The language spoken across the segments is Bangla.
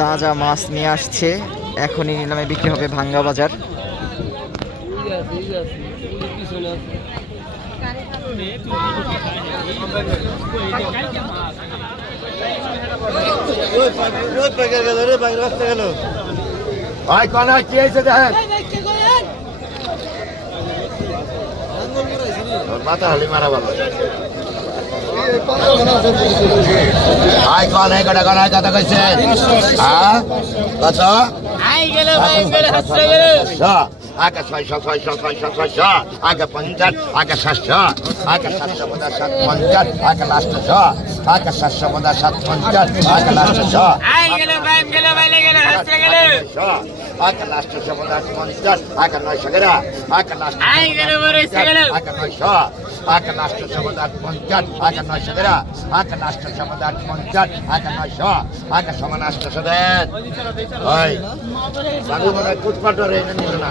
তাজা মাছ নিয়ে আসছে। এখনই নিলামে বিক্রি হবে ভাঙ্গা বাজার। ভাই মাথা হালি মারা ভালো। আয় কন এক টাকা আয় কথা কইছে? হ্যাঁ? কত? আই গেল ভাই গেল হাসতে গেল। আগে ছয়শো ছয়শো ছয়শো ছয়শো আগে পঞ্চাশ আগে সাতশো আগে সাতশো পঞ্চাশ সাত পঞ্চাশ আগে লাস্টশো আগে সাতশো পঞ্চাশ সাত পঞ্চাশ আগে লাস্টশো আগে লাস্টশো পঞ্চাশ পঞ্চাশ আগে নয়শো গেরা আগে লাস্ট আগে নয়শো আগে লাস্টশো পঞ্চাশ পঞ্চাশ আগে নয়শো গেরা আগে লাস্টশো পঞ্চাশ পঞ্চাশ আগে নয়শো আগে সমান আষ্টশো দেন। ওই বাবু হয় কুটপাটর এনে নিল না।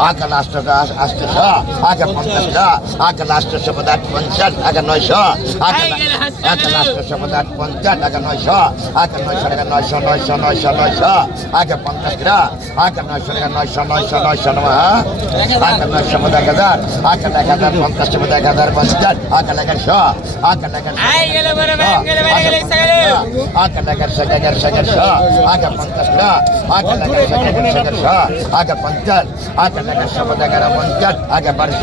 আগে লাস্ট আসতে আগে পঞ্চাশটা আগে লাস্ট শপথ আট পঞ্চাশ আগে নয়শো আগে আগে লাস্ট শপথ আট পঞ্চাশ আগে নয়শো আগে নয়শো টাকা নয়শো নয়শো নয়শো নয়শো আগে পঞ্চাশ টাকা আগে নয়শো টাকা নয়শো নয়শো নয়শো নয় আগে নয়শো মধ্যে এক হাজার আগে এক হাজার পঞ্চাশ মধ্যে এক হাজার পঞ্চাশ আগে এগারোশো আগে আগে এগারোশো এগারোশো এগারোশো আগে পঞ্চাশ টাকা আগে এগারোশো এগারোশো এগারোশো আগে পঞ্চাশ আগে ಆಕಲಕ ಸಮದಗರ ವಂಚಟ್ ಆಗ ಬರ್ಷ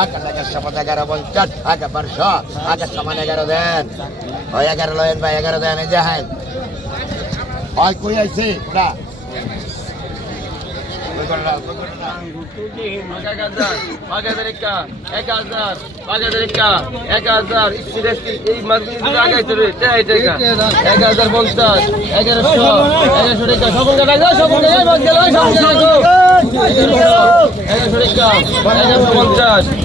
ಆಕಲಕ ಸಮದಗರ ವಂಚಟ್ ಆಗ ಬರ್ಷ ಆಗ ಸಮನಗರ দেন হয় এগারো লয়েন বা এগারো দেন এই যে হ্যাঁ হয় কই আইছে না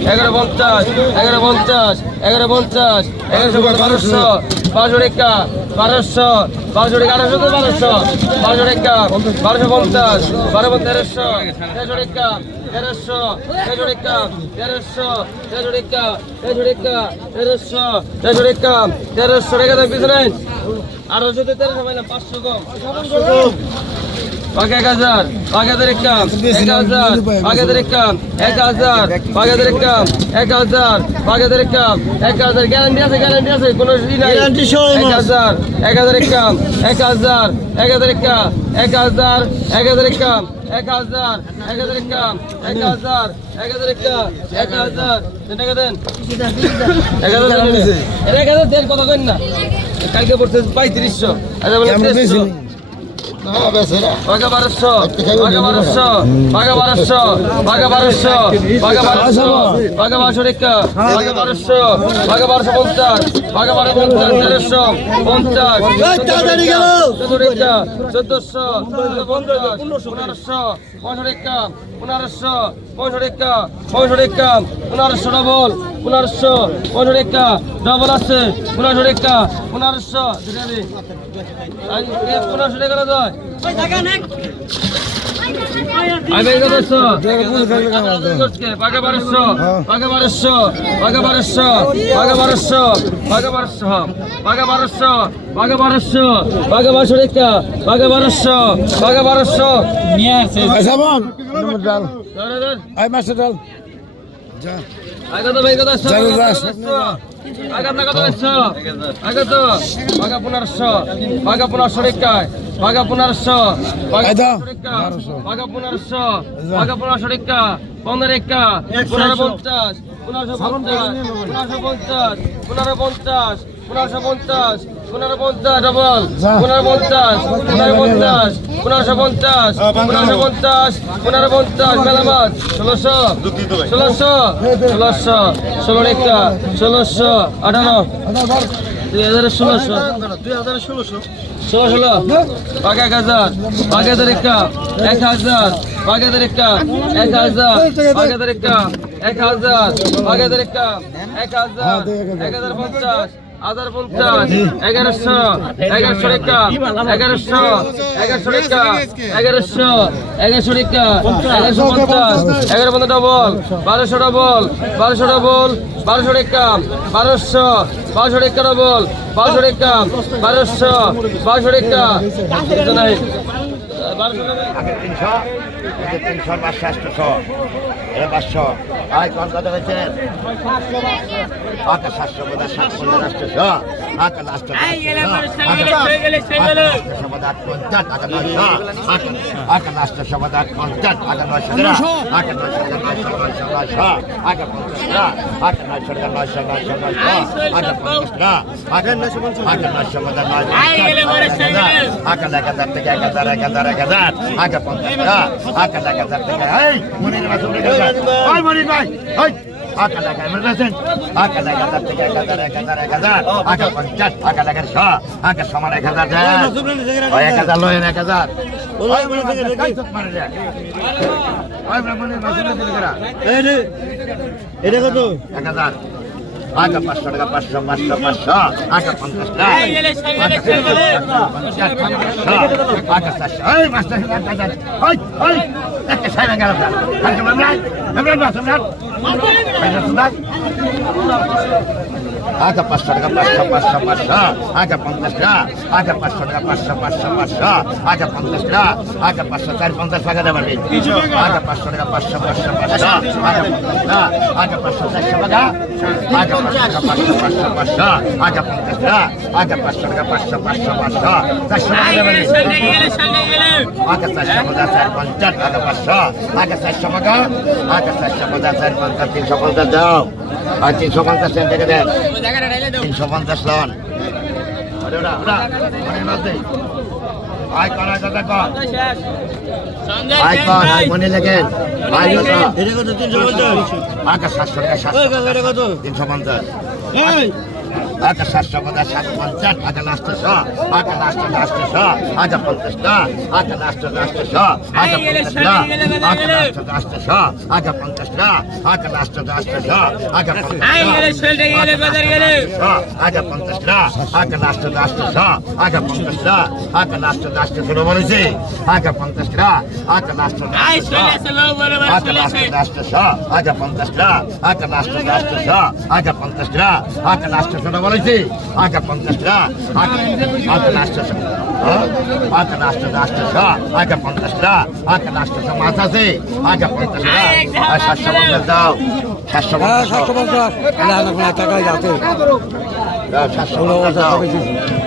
এগারো পঞ্চাশ এগারো পঞ্চাশ এগারো পঞ্চাশ এগারোশো বারোশো বারোশো টাকা বারোশো বারোশো টাকা আঠারোশো তো বারোশো বারোশো টাকা বারোশো পঞ্চাশ, বারো তেরোশো তেরোশো টাকা তেরোশো তেরোশো টাকা তেরোশো তেরোশো টাকা তেরোশো টাকা তেরোশো তেরোশো টাকা তেরোশো টাকা দেখ পিছনে। আঠারোশো তেরোশো পাইলাম পাঁচশো কম। পাঁচশো কম। এক হাজার এক এক হাজার এক এক হাজার এক এক হাজার এক এক হাজার গ্যারান্টি আছে গ্যারান্টি আছে কোনো এক হাজার এক হাজার এক এক হাজার এক হাজার এক এক হাজার এক হাজার এক এক হাজার এক হাজার এক এক হাজার এক হাজার এক এক হাজার টাকা দেন এক হাজার এক হাজার দেন কত করেন না কালকে পড়ছে পঁয়ত্রিশশো আচ্ছা বলে তেইশশো বাঘা বারোশো বাঘা বারোশো বাঘা বারোশো বাঘা বারোশো বাঘা বারোশো বাঘা বারোশো রেখা বাঘা বারোশো বাঘা বারোশো পঞ্চাশ বাঘা বারো পঞ্চাশ তেরোশো পঞ্চাশ চোদ্দশো পনেরোশো পনেরো রেখা পনেরোশো পনেরো রেখা পনেরো রেখা পনেরোশো ডবল পনেরোশো পনেরো রেখা ডবল আছে পনেরোশো রেখা পনেরোশো পনেরোশো টাকা দেয়? আগে বারোশো পাকা বারোশো পাকা বারোশো পাকা বারোশো পাকা বারোশো পাকা বারোশো পাকা বারোশো পাকা বারোশো পাকা বারোশো রেখা পাকা বারোশো নিয়ে আগে তো পনেরো রেখা পনেরো পঞ্চাশ পনেরোশো পঞ্চাশ পনেরোশো পঞ্চাশ পনেরো পঞ্চাশ পনেরোশো পঞ্চাশ পনেরো পঞ্চাশ ডবল পনেরো পঞ্চাশ পনেরো পঞ্চাশ পনেরোশো পঞ্চাশ পনেরোশো পঞ্চাশ পনেরো পঞ্চাশ মেলামাত ষোলোশো ষোলোশো ষোলোশো ষোলো রেখা ষোলোশো আঠারো। দুই হাজার ষোলোশো। দুই হাজার ষোলোশো ষোলো ষোলো। পাক এক হাজার পাক হাজার একটা এক হাজার পাক হাজার একটা এক হাজার পাক হাজার একটা এক হাজার পাক হাজার একটা এক হাজার এক হাজার পঞ্চাশ হাজার পঞ্চাশ, এগারোশো এগারোশো রেখা এগারোশো এগারোশো রেখা এগারোশো এগারোশো রেখা এগারোশো পঞ্চাশ, এগারো পঞ্চাশ ডবল বারোশো ডবল বারোশো ডবল বারোশো রেখা বারোশো বারোশো রেখা ডবল বারোশো রেখা বারোশো বারোশো রেখা বারোশো আগে তিনশো পাঁচশো আটশো এটা পাঁচশো আয় কোন কত হয়েছে আগে সাতশো বোধহয় সাত পনেরো আটশো আগে লাস্ট নয়শো আগে লাস্ট সমাজ আট পঞ্চাশ আগে নয়শো আগে নয়শো নয়শো নয়শো নয়শো আগে পঞ্চাশ আগে নয়শো নয়শো নয়শো নয়শো আগে পঞ্চাশ আগে নয়শো আগে নয়শো বোধহয় নয় আগে এক হাজার থেকে এক হাজার এক হাজার এক হাজার আগে পঞ্চাশ আগে এক হাজার থেকে এই মনির মাসে উঠে গেছে ওই মনির ভাই ওই। আগে লাগা এমন আছেন আগে এক হাজার থেকে এক হাজার এক হাজার এক হাজার আগে পঞ্চাশ আগে লাগার শ। আগে সমান এক হাজার দেন ওই এক হাজার লয়েন এক হাজার। ওই মনির ভাই যায় ওই গেছে এটা কত? এক হাজার। আগে পাঁচশো টাকা পাঁচশো পাঁচশো পাঁচশো আগে পঞ্চাশ টাকা আগে চারশো ওই ওই ওই একটা সাইনা গেল আগে পাঁচশো টাকা পাঁচশো পাঁচশো পাঁচশো আগে পঞ্চাশ টাকা আগে পাঁচশো টাকা পাঁচশো পাঁচশো পাঁচশো আগে পঞ্চাশ টাকা আগে পাঁচশো চার পঞ্চাশ টাকা দেবেন আগে পাঁচশো টাকা পাঁচশো পাঁচশো পাঁচশো টাকা আগে পাঁচশো চারশো টাকা আগে পাঁচশো টাকা পাঁচশো পাঁচশো পাঁচশো আগে পঞ্চাশ টাকা আগে পাঁচশো টাকা পাঁচশো পাঁচশো পাঁচশো চারশো টাকা দেবেন আগে চারশো পঞ্চাশ চার পঞ্চাশ আগে পাঁচশো আগে চারশো টাকা আগে চারশো পঞ্চাশ চার পঞ্চাশ তিনশো পঞ্চাশ দাও আর তিনশো পঞ্চাশ থেকে দেন তিনশো পঞ্চাশ লন। মনে আয় কর আয় দাদা কর আয় কর। আয় মনে লেগেন। আয় কত এটা কত? তিনশো পঞ্চাশ। আগে সাতশো টাকা সাতশো এটা কত? তিনশো পঞ্চাশ। এই আগে সাতশো পঞ্চাশ সাত পঞ্চাশ আগে লাস্টশো আগে লাস্ট লাস্টশো আগে পঞ্চাশটা আগে লাস্ট লাস্টশো আগে পঞ্চাশটা আগে লাস্ট লাস্টশো আগে পঞ্চাশটা আগে লাস্ট লাস্টশো আগে পঞ্চাশটা আগে পঞ্চাশটা আগে লাস্ট লাস্টশো আগে পঞ্চাশটা আগে লাস্ট লাস্টশো বলেছি আগে পঞ্চাশটা আগে লাস্ট আগে লাস্ট লাস্টশো আগে পঞ্চাশটা আগে লাস্ট লাস্টশো আগে পঞ্চাশটা আগে লাস্টশো বলেছি আগে পঞ্চাশটা আগে আগে লাস্টশো আগে লাস্ট লাস্টশো আগে পঞ্চাশটা আগে লাস্টশো মাছ আছে আগে পঞ্চাশটা আর সাতশো পঞ্চাশ দাও সাতশো পঞ্চাশ দাও। পঞ্চাশ টাকা যাতে দাও, সাতশো পঞ্চাশ দাও সাতশো পঞ্চাশ আগে লাস্ট লাস্টশো আগে পঞ্চাশ না আগে পঞ্চাশ আগে নয়শো আগে নয়শো টাকা নয়শো নয়শো নয়শো নয়শো আগে পঞ্চাশ নয়শো আগে পঞ্চাশ আগে